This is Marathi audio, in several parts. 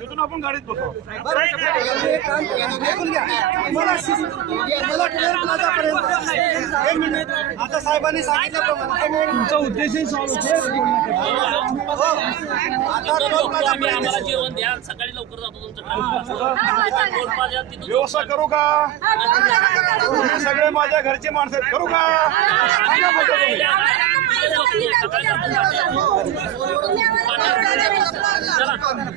तिथून आपण गाडीत बसू. आता साहेबांनी सांगितल्याप्रमाणे तुमचा उद्देशही आम्ही आम्हाला जेवण द्या सकाळी लवकर जातो तुमचं टोल व्यवस्था करू का? तुम्ही सगळे माझ्या घरचे माणसं आहेत. करू का?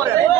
बरं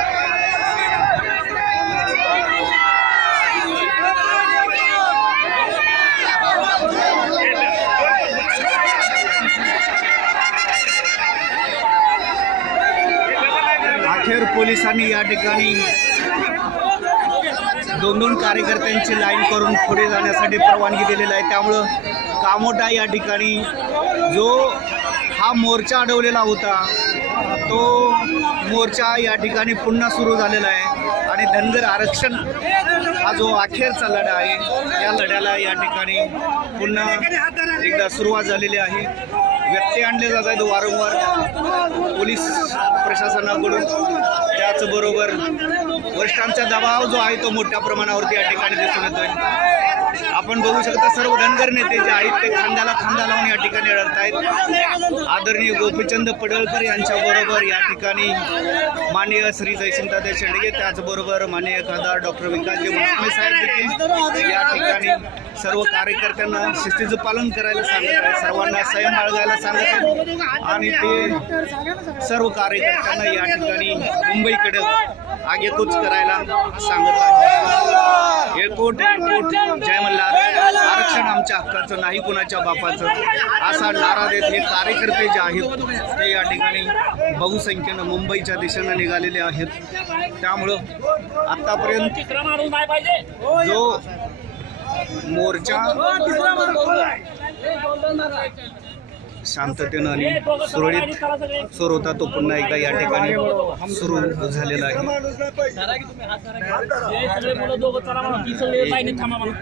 पोलिसांनी या ठिकाणी दोन दोन कार्यकर्त्यांची लाईन करून पुढे जाण्यासाठी परवानगी दिलेली आहे. त्यामुळं कामोटा या ठिकाणी जो हा मोर्चा अडवलेला होता तो मोर्चा या ठिकाणी पुन्हा सुरू झालेला आहे आणि धनगर आरक्षण हा जो अखेरचा लढा आहे या लढ्याला या ठिकाणी पुन्हा एकदा सुरुवात झालेली आहे. व्यत्यय आणले जात आहेत वारंवार पोलीस प्रशासनाकडून. त्याचबरोबर वरिष्ठांचा दबाव जो आहे तो मोठ्या प्रमाणावरती या ठिकाणी दिसून येतोय. आपण बघू शकता सर्व धनगर नेते जे आहेत ते खांद्याला खांदा लावून या ठिकाणी लढत आहेत आदरणीय गोपीचंद पडळकर यांच्याबरोबर या ठिकाणी माननीय श्री जयसिंगतादे शेंडगे त्याचबरोबर माननीय खासदार डॉक्टर विकासजी महात्मे साहेब देखील या ठिकाणी सर्व कार्यकर्त्यांना शिस्तीचं पालन करायला सांगत आहे सर्वांना संयम बाळगायला सांगत आहे आणि ते सर्व कार्यकर्त्यांना या ठिकाणी मुंबईकडे आगेकूच करायला सांगत आहे. एअरपोर्ट एअरपोर्ट जय मल्हार. आरक्षण आमच्या हक्काचं नाही कुणाच्या बापाचं. असा नारा देत हे कार्यकर्ते जे आहेत ते या ठिकाणी बहुसंख्येनं मुंबईच्या दिशेनं निघालेले आहेत. त्यामुळं आतापर्यंत जो मोर्चा शांततेनं आणि सुरळीत सुरू होता तो पुन्हा एकदा या ठिकाणी सुरू झालेला आहे. लाईनीत थांबा म्हणा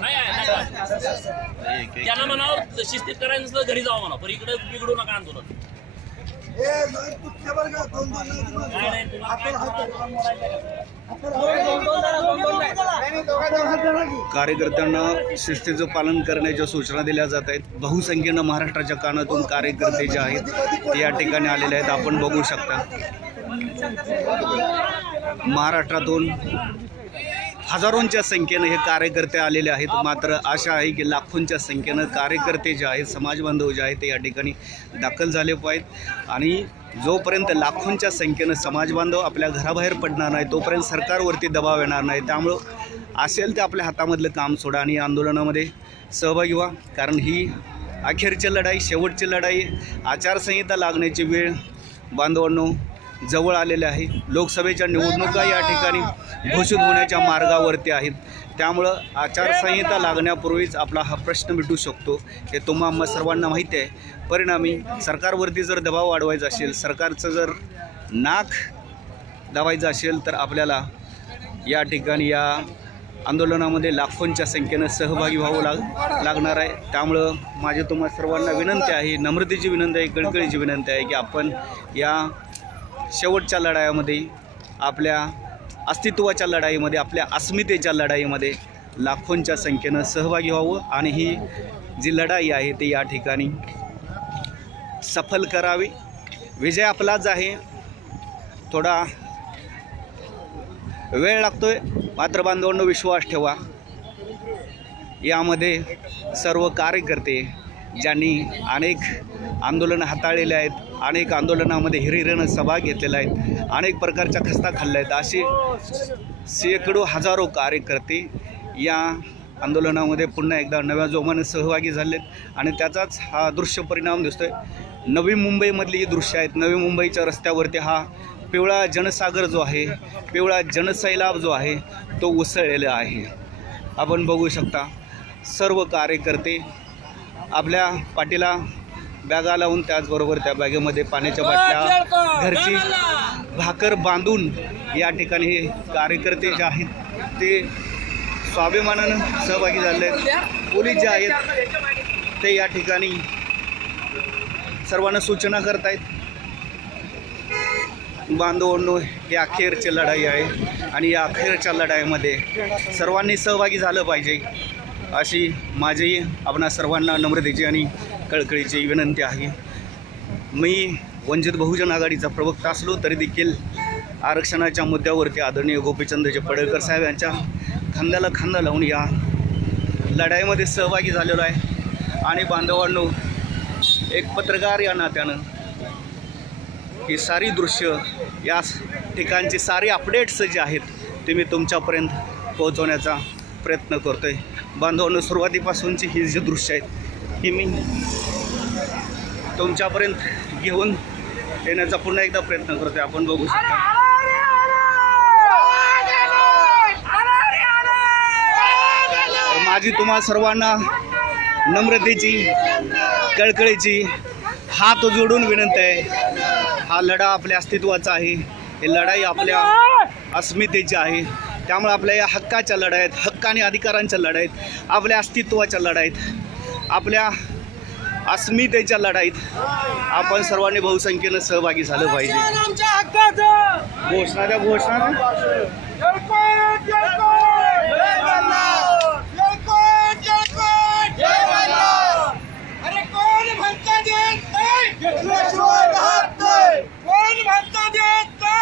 नाही, त्यांना म्हणावं शिस्तीत करायचं घरी जावं म्हणा. पण इकडे बिघडू नका आंदोलन नाही, नाही, तुम्हाला काय कार्यकर्त्यांना शिस्तीचं पालन करण्याच्या सूचना दिल्या जात आहेत. बहुसंख्येनं महाराष्ट्राच्या कानातून कार्यकर्ते जे आहेत ते या ठिकाणी आलेले आहेत. आपण बघू शकता. महाराष्ट्रातून हजारोंच्या संख्येनं हे कार्यकर्ते आलेले आहेत. मात्र आशा आहे की लाखोंच्या संख्येनं कार्यकर्ते जे आहेत समाजबांधव जे आहेत ते या ठिकाणी दाखल झाले पाहिजेत. आणि जोपर्यंत लाखोंच्या संख्येनं समाजबांधव आपल्या घराबाहेर पडणार नाही तोपर्यंत सरकारवरती दबाव येणार नाही. त्यामुळं असेल ते आपल्या हातामधलं काम सोडा आणि आंदोलनामध्ये सहभागी व्हा. कारण ही अखेरची लढाई शेवटची लढाई आचारसंहिता लागण्याची वेळ बांधवांनो जवळ आलेले आहे. लोकसभेच्या निवडणुका या ठिकाणी घोषित होण्याच्या मार्गावरती आहेत. त्यामुळं आचारसंहिता लागण्यापूर्वीच आपला हा प्रश्न मिटू शकतो. हे तुम्हा सर्वांना माहिती आहे. परिणामी सरकारवरती जर दबाव वाढवायचा असेल सरकारचं जर नाक दाबायचं असेल तर आपल्याला या ठिकाणी या आंदोलनामध्ये लाखोंच्या संख्येनं सहभागी व्हावं लाग लागणार आहे. त्यामुळं माझी तुम्हा सर्वांना विनंती आहे नम्रतेची विनंती आहे कळकळीची विनंती आहे की आपण या शेवटच्या लढाईमध्ये आपल्या अस्तित्वाच्या लढाईमध्ये आपल्या अस्मितेच्या लढाईमध्ये लाखोंच्या संख्येनं सहभागी व्हावं आणि ही जी लढाई आहे ती या ठिकाणी सफल करावी. विजय आपलाच आहे. थोडा वेळ लागतो आहे मात्र बांधवांनो विश्वास ठेवा. यामध्ये सर्व कार्यकर्ते ज्यांनी अनेक आंदोलनं हाताळलेले आहेत. अनेक आंदोलनामध्ये हिरिरीनं सभा घेतलेला आहेत. अनेक प्रकारच्या खस्ता खाल्ल्या आहेत. असे शेकडो हजारो कार्यकर्ते या आंदोलनामध्ये पुन्हा एकदा नव्या जोमाने सहभागी झालेत आणि त्याचाच हा दृश्य परिणाम दिसतो आहे नवी मुंबईमधली ही दृश्य आहेत. नवी मुंबईच्या रस्त्यावरती हा पिवळा जनसागर जो आहे पिवळा जनसैलाब जो आहे तो उसळलेला आहे. आपण बघू शकता सर्व कार्यकर्ते आपल्या पाठीला बॅगा लावून त्याचबरोबर त्या बॅगेमध्ये पाण्याच्या बाटल्या घरची भाकर बांधून या ठिकाणी हे कार्यकर्ते जे आहेत ते स्वाभिमानानं सहभागी झाले आहेत. पोलीस जे आहेत ते या ठिकाणी सर्वांना सूचना करतायत. बांधवांनो ही अखेरची लढाई आहे आणि या अखेरच्या लढाईमध्ये सर्वांनी सहभागी झालं पाहिजे अशी माझी आपणा सर्वांना नम्रतेची आणि कळकळीची विनंती आहे. मी वंचित बहुजन आघाडीचा प्रवक्ता असलो तरी देखील आरक्षणाच्या मुद्द्यावरती आदरणीय गोपीचंदजी पडळकर साहेब यांच्या खांद्याला खांदा लावून या लढाईमध्ये सहभागी झालेलो आहे. आणि बांधवांनो एक पत्रकार या नात्यानं ही सारी दृश्य या ठिकाणची सारी अपडेट्स जे आहेत ते मी तुमच्यापर्यंत पोहोचवण्याचा प्रयत्न करतो आहे बांधवांनो सुरुवातीपासूनची ही जी दृश्य आहेत ही मी तुमच्यापर्यंत घेऊन येण्याचा पुन्हा एकदा प्रयत्न करतो आपण बघू शकता. माझी तुम्हा सर्वांना नम्रतेची कळकळीची हात जोडून विनंती आहे. हा लढा आपल्या अस्तित्वाचा आहे. ही लढाई आपल्या अस्मितेची आहे. त्यामुळे आपल्या या हक्काच्या लढाईत हक्क आणि अधिकारांच्या लढाईत आपल्या अस्तित्वाच्या लढाईत आपल्या अस्मितेच्या लढाईत आपण सर्वांनी बहुसंख्येनं सहभागी झालं पाहिजे. घोषणा द्या घोषणा